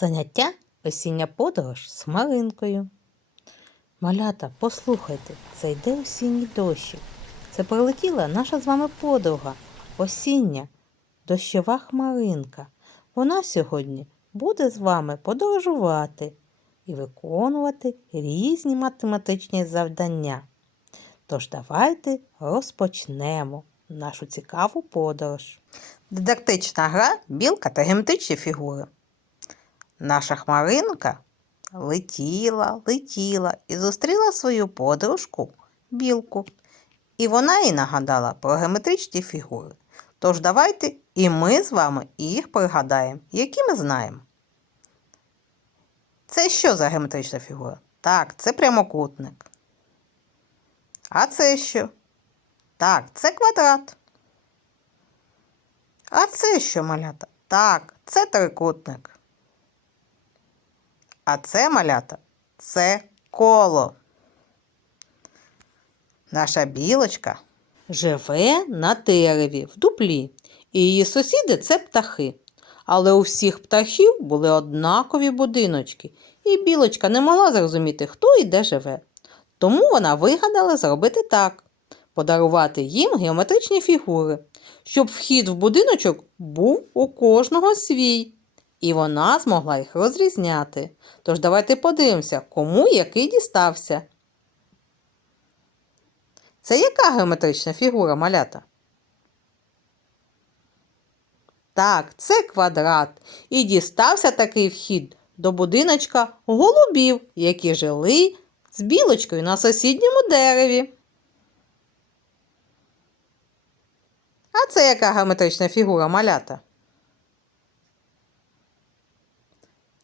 Заняття осіння подорож з Маринкою. Малята, послухайте, це йде осінній дощик. Це прилетіла наша з вами подруга, осіння, дощова хмаринка. Вона сьогодні буде з вами подорожувати і виконувати різні математичні завдання. Тож давайте розпочнемо нашу цікаву подорож. Дидактична гра білка та геометричні фігури. Наша хмаринка летіла, летіла і зустріла свою подружку білку. І вона їй нагадала про геометричні фігури. Тож давайте і ми з вами їх пригадаємо, які ми знаємо. Це що за геометрична фігура? Так, це прямокутник. А це що? Так, це квадрат. А це що, малята? Так, це трикутник. А це малята це коло. Наша білочка живе на дереві в дуплі, і її сусіди це птахи. Але у всіх птахів були однакові будиночки, і білочка не могла зрозуміти, хто і де живе. Тому вона вигадала зробити так: подарувати їм геометричні фігури, щоб вхід в будиночок був у кожного свій. І вона змогла їх розрізняти. Тож давайте подивимося, кому який дістався. Це яка геометрична фігура малята? Так, це квадрат. І дістався такий вхід до будиночка голубів, які жили з білочкою на сусідньому дереві. А це яка геометрична фігура малята?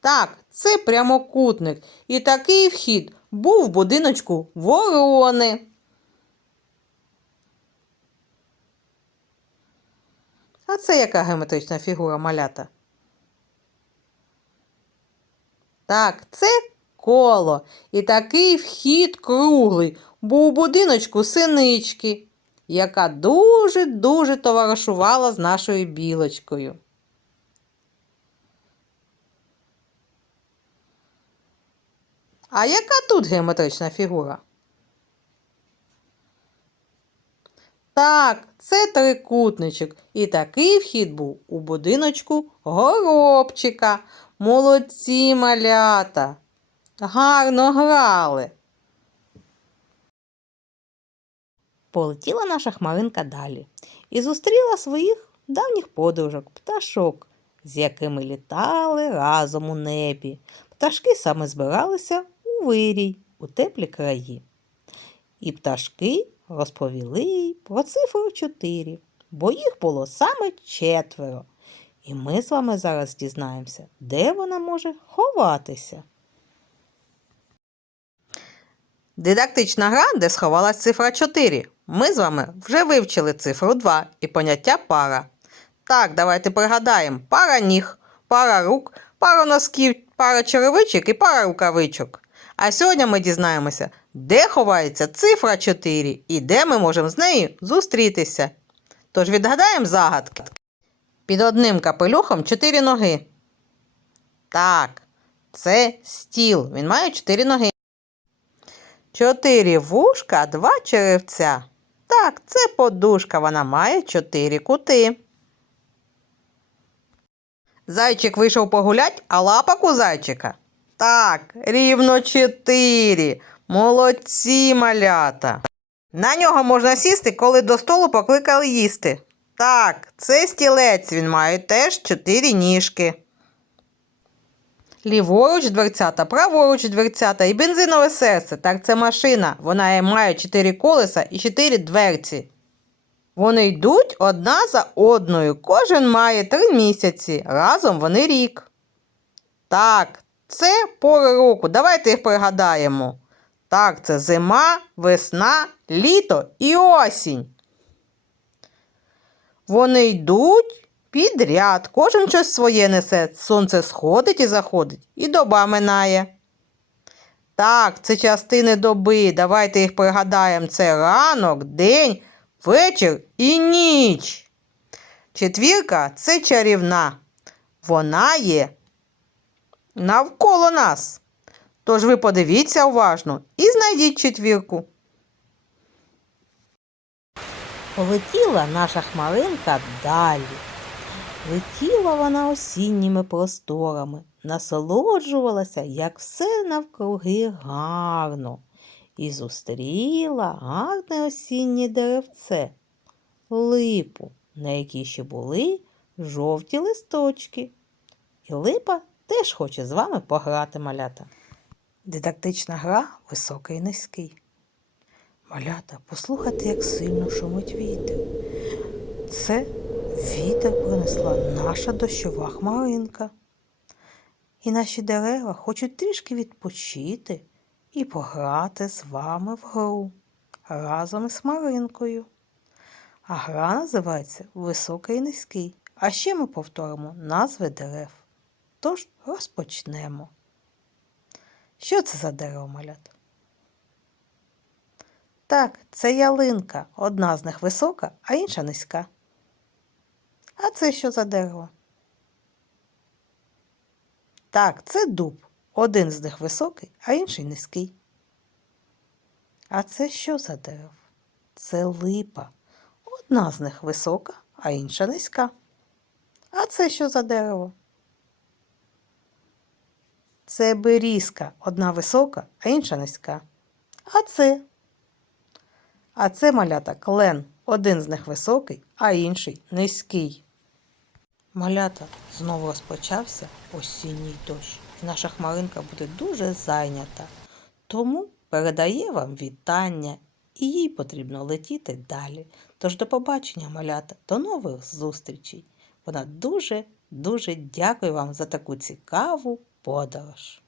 Так, це прямокутник. І такий вхід був в будиночку ворони. А це яка геометрична фігура малята? Так, це коло. І такий вхід круглий був у будиночку синички, яка дуже-дуже товаришувала з нашою білочкою. А яка тут геометрична фігура? Так, це трикутничок. І такий вхід був у будиночку горобчика. Молодці малята. Гарно грали. Полетіла наша хмаринка далі і зустріла своїх давніх подружок, пташок, з якими літали разом у небі. Пташки саме збиралися вирій, у теплі краї. І пташки розповіли їй про цифру 4, бо їх було саме четверо. І ми з вами зараз дізнаємося, де вона може ховатися. Дидактична гра, де сховалась цифра 4. Ми з вами вже вивчили цифру 2 і поняття пара. Так, давайте пригадаємо: пара ніг, пара рук, пара носків, пара черевичок і пара рукавичок. А сьогодні ми дізнаємося, де ховається цифра 4 і де ми можемо з нею зустрітися. Тож відгадаємо загадки. Під одним капелюхом 4 ноги. Так, це стіл. Він має 4 ноги. Чотири вушка, два черевця. Так, це подушка, вона має чотири кути. Зайчик вийшов погулять, а лапок у зайчика. Так, рівно чотири. Молодці малята. На нього можна сісти, коли до столу покликали їсти. Так, це стілець, він має теж чотири ніжки. Ліворуч дверцята, праворуч дверцята і бензинове серце. Так, це машина. Вона має чотири колеса і чотири дверці. Вони йдуть одна за одною. Кожен має три місяці. Разом вони рік. Так, це пори року. Давайте їх пригадаємо. Так, це зима, весна, літо і осінь. Вони йдуть підряд, кожен щось своє несе. Сонце сходить і заходить, і доба минає. Так, це частини доби. Давайте їх пригадаємо. Це ранок, день, вечір і ніч. Четвірка це чарівна. Вона є навколо нас. Тож ви подивіться уважно і знайдіть четвірку. Полетіла наша хмаринка далі. Летіла вона осінніми просторами, насолоджувалася, як все навкруги гарно, і зустріла гарне осіннє деревце, липу, на якій ще були жовті листочки. І липа теж хоче з вами пограти малята. Дидактична гра високий і низький. Малята, послухайте, як сильно шумить вітер. Це вітер принесла наша дощова хмаринка. І наші дерева хочуть трішки відпочити і пограти з вами в гру разом із хмаринкою. А гра називається Високий і низький. А ще ми повторимо назви дерев. Тож розпочнемо. Що це за дерево, малята? Так, це ялинка. Одна з них висока, а інша низька. А це що за дерево? Так, це дуб. Один з них високий, а інший низький. А це що за дерево? Це липа. Одна з них висока, а інша низька. А це що за дерево? Це берізка. Одна висока, а інша низька. А це? А це малята клен. Один з них високий, а інший низький. Малята знову розпочався осінній дощ, і наша хмаринка буде дуже зайнята. Тому передає вам вітання, і їй потрібно летіти далі. Тож до побачення, малята, до нових зустрічей. Вона дуже, дуже дякує вам за таку цікаву подорож.